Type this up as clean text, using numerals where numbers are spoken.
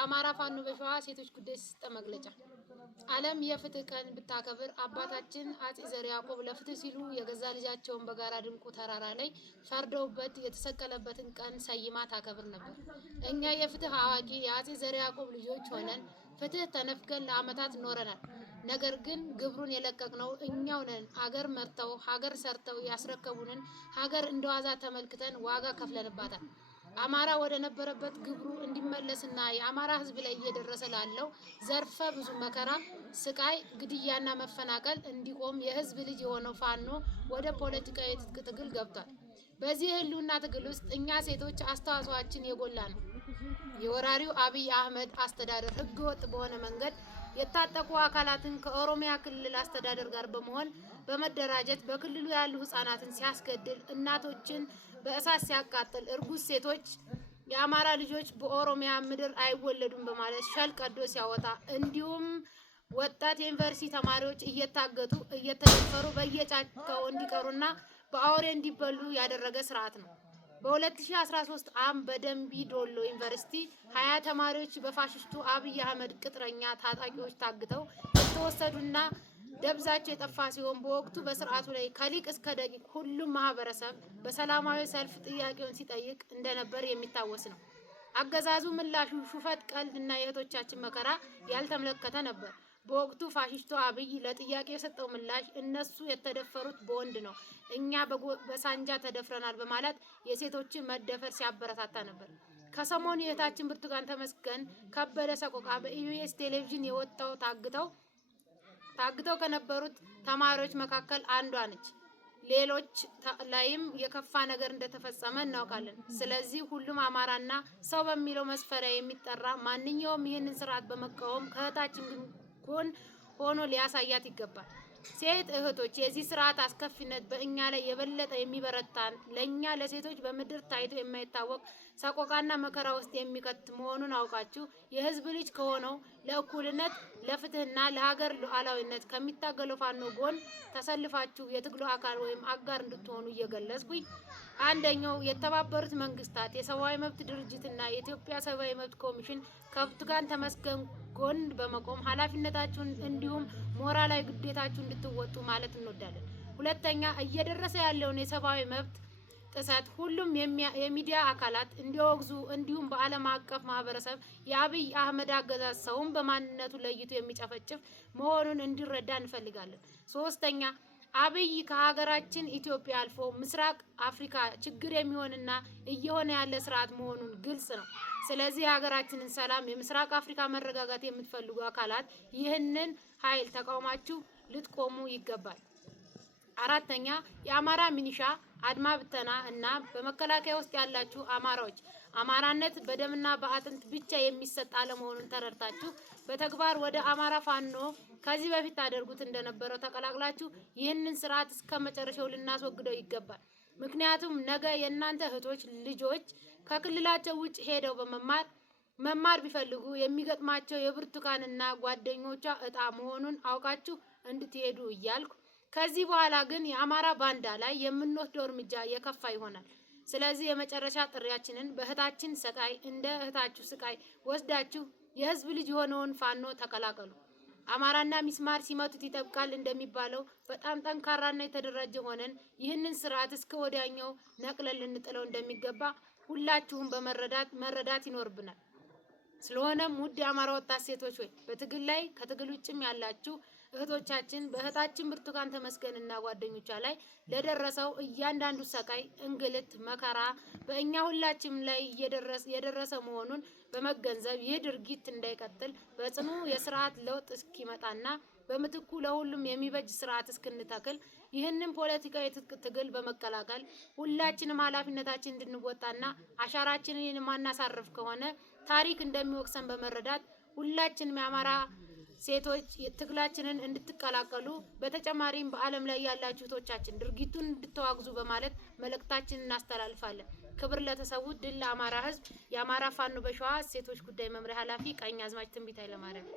የአማራ ፋኖ በሸዋ ሴቶች ጉዳይ ሲሰጥ መግለጫ ዓለም የፍትህ ቀን ብታከብር አባታችን አጼ ዘርዓ ያዕቆብ ለፍትህ ሲሉ የገዛ ልጃቸውን በጋራ ድንቁ ተራራ ላይ ፈርደውበት የተሰቀለበትን ቀን ሰይማ ታከብር ነበር። እኛ የፍትህ አዋቂ የአጼ ዘርዓ ያዕቆብ ልጆች ሆነን ፍትህ ተነፍገን ለዓመታት ኖረናል። ነገር ግን ግብሩን የለቀቅነው እኛው ነን። ሀገር መርተው ሀገር ሰርተው ያስረከቡንን ሀገር እንደዋዛ ተመልክተን ዋጋ ከፍለንባታል። አማራ ወደ ነበረበት ግብሩ እንዲመለስና የአማራ ሕዝብ ላይ እየደረሰ ላለው ዘርፈ ብዙ መከራ፣ ስቃይ፣ ግድያና መፈናቀል እንዲቆም የሕዝብ ልጅ የሆነው ፋኖ ወደ ፖለቲካዊ የትጥቅ ትግል ገብቷል። በዚህ የህልውና ትግል ውስጥ እኛ ሴቶች አስተዋጽኦአችን የጎላ ነው። የወራሪው አብይ አህመድ አስተዳደር ህገወጥ በሆነ መንገድ የታጠቁ አካላትን ከኦሮሚያ ክልል አስተዳደር ጋር በመሆን በመደራጀት በክልሉ ያሉ ህፃናትን ሲያስገድል፣ እናቶችን በእሳት ሲያቃጥል፣ እርጉዝ ሴቶች የአማራ ልጆች በኦሮሚያ ምድር አይወለዱም በማለት ሸልቀዶ ሲያወጣ፣ እንዲሁም ወጣት የዩኒቨርሲቲ ተማሪዎች እየታገቱ እየተደፈሩ በየጫካው እንዲቀሩና በአውሬ እንዲበሉ ያደረገ ስርዓት ነው። በ2013 ዓ.ም በደምቢ ዶሎ ዩኒቨርሲቲ 20 ተማሪዎች በፋሽስቱ አብይ አህመድ ቅጥረኛ ታጣቂዎች ታግተው የተወሰዱና ደብዛቸው የጠፋ ሲሆን በወቅቱ በስርዓቱ ላይ ከሊቅ እስከ ደቂቅ ሁሉም ማህበረሰብ በሰላማዊ ሰልፍ ጥያቄውን ሲጠይቅ እንደነበር የሚታወስ ነው። አገዛዙ ምላሹ ሹፈት፣ ቀልድ እና የእህቶቻችን መከራ ያልተመለከተ ነበር። በወቅቱ ፋሽስቱ አብይ ለጥያቄ የሰጠው ምላሽ እነሱ የተደፈሩት በወንድ ነው፣ እኛ በሳንጃ ተደፍረናል በማለት የሴቶችን መደፈር ሲያበረታታ ነበር። ከሰሞኑ የእህታችን ብርቱካን ተመስገን ከበደ ሰቆቃ በኢቢኤስ ቴሌቪዥን የወጣው ታግተው ከነበሩት ተማሪዎች መካከል አንዷ ነች። ሌሎች ላይም የከፋ ነገር እንደተፈጸመ እናውቃለን። ስለዚህ ሁሉም አማራና ሰው በሚለው መስፈሪያ የሚጠራ ማንኛውም ይህንን ስርዓት በመቃወም ከእህታችን ጎን ሆኖ ሊያሳያት ይገባል። ሴት እህቶች፣ የዚህ ስርዓት አስከፊነት በእኛ ላይ የበለጠ የሚበረታን ለእኛ ለሴቶች በምድር ታይቶ የማይታወቅ ሰቆቃና መከራ ውስጥ የሚከት መሆኑን አውቃችሁ የህዝብ ልጅ ከሆነው ለእኩልነት ለፍትህና ለሀገር ሉዓላዊነት ከሚታገለው ፋኖ ጎን ተሰልፋችሁ የትግሉ አካል ወይም አጋር እንድትሆኑ እየገለጽኩኝ፣ አንደኛው የተባበሩት መንግስታት የሰብአዊ መብት ድርጅትና የኢትዮጵያ ሰብአዊ መብት ኮሚሽን ከብርቱካን ተመስገን ጎን በመቆም ኃላፊነታችሁን እንዲሁም ሞራላዊ ግዴታችሁን እንድትወጡ ማለት እንወዳለን። ሁለተኛ፣ እየደረሰ ያለውን የሰብአዊ መብት ጥሰት ሁሉም የሚዲያ አካላት እንዲወግዙ እንዲሁም በዓለም አቀፍ ማህበረሰብ የአብይ አህመድ አገዛዝ ሰውን በማንነቱ ለይቶ የሚጨፈጭፍ መሆኑን እንዲረዳ እንፈልጋለን። ሶስተኛ፣ አብይ ከሀገራችን ኢትዮጵያ አልፎ ምስራቅ አፍሪካ ችግር የሚሆንና እየሆነ ያለ ስርዓት መሆኑን ግልጽ ነው። ስለዚህ የሀገራችንን ሰላም፣ የምስራቅ አፍሪካ መረጋጋት የምትፈልጉ አካላት ይህንን ኃይል ተቃውማችሁ ልትቆሙ ይገባል። አራተኛ፣ የአማራ ሚኒሻ አድማ ብተና እና በመከላከያ ውስጥ ያላችሁ አማራዎች አማራነት በደምና በአጥንት ብቻ የሚሰጥ አለመሆኑን ተረድታችሁ በተግባር ወደ አማራ ፋኖ ከዚህ በፊት ታደርጉት እንደነበረው ተቀላቅላችሁ ይህንን ስርዓት እስከ መጨረሻው ልናስወግደው ይገባል። ምክንያቱም ነገ የእናንተ እህቶች ልጆች ከክልላቸው ውጭ ሄደው መማር ቢፈልጉ የሚገጥማቸው የብርቱካንና ጓደኞቿ እጣ መሆኑን አውቃችሁ እንድትሄዱ እያልኩ፣ ከዚህ በኋላ ግን የአማራ ባንዳ ላይ የምንወስደው እርምጃ የከፋ ይሆናል። ስለዚህ የመጨረሻ ጥሪያችንን በእህታችን ስቃይ እንደ እህታችሁ ስቃይ ወስዳችሁ የህዝብ ልጅ የሆነውን ፋኖ ተቀላቀሉ። አማራና ሚስማር ሲመቱት ይጠብቃል እንደሚባለው በጣም ጠንካራና የተደራጀ ሆነን ይህንን ስርዓት እስከ ወዲያኛው ነቅለን ልንጥለው እንደሚገባ ሁላችሁም መረዳት ይኖርብናል። ስለሆነም ውድ የአማራ ወጣት ሴቶች ሆይ በትግል ላይ ከትግል ውጭም ያላችሁ እህቶቻችን በእህታችን ብርቱካን ተመስገንና ጓደኞቿ ላይ ለደረሰው እያንዳንዱ ሰቃይ፣ እንግልት፣ መከራ በእኛ ሁላችንም ላይ የደረሰ መሆኑን በመገንዘብ ይህ ድርጊት እንዳይቀጥል በጽኑ የስርዓት ለውጥ እስኪመጣና በምትኩ ለሁሉም የሚበጅ ስርዓት እስክንተክል ይህንን ፖለቲካዊ የትጥቅ ትግል በመቀላቀል ሁላችንም ኃላፊነታችን እንድንወጣና አሻራችንን የማናሳርፍ ከሆነ ታሪክ እንደሚወቅሰን በመረዳት ሁላችንም የአማራ ሴቶች ትግላችንን እንድትቀላቀሉ፣ በተጨማሪም በዓለም ላይ ያላችሁ እህቶቻችን ድርጊቱን እንድትዋግዙ በማለት መልእክታችንን እናስተላልፋለን። ክብር ለተሰዉት፣ ድል ለአማራ ሕዝብ። የአማራ ፋኖ በሸዋ ሴቶች ጉዳይ መምሪያ ኃላፊ ቀኛዝማች ትንቢት ኃይለማርያም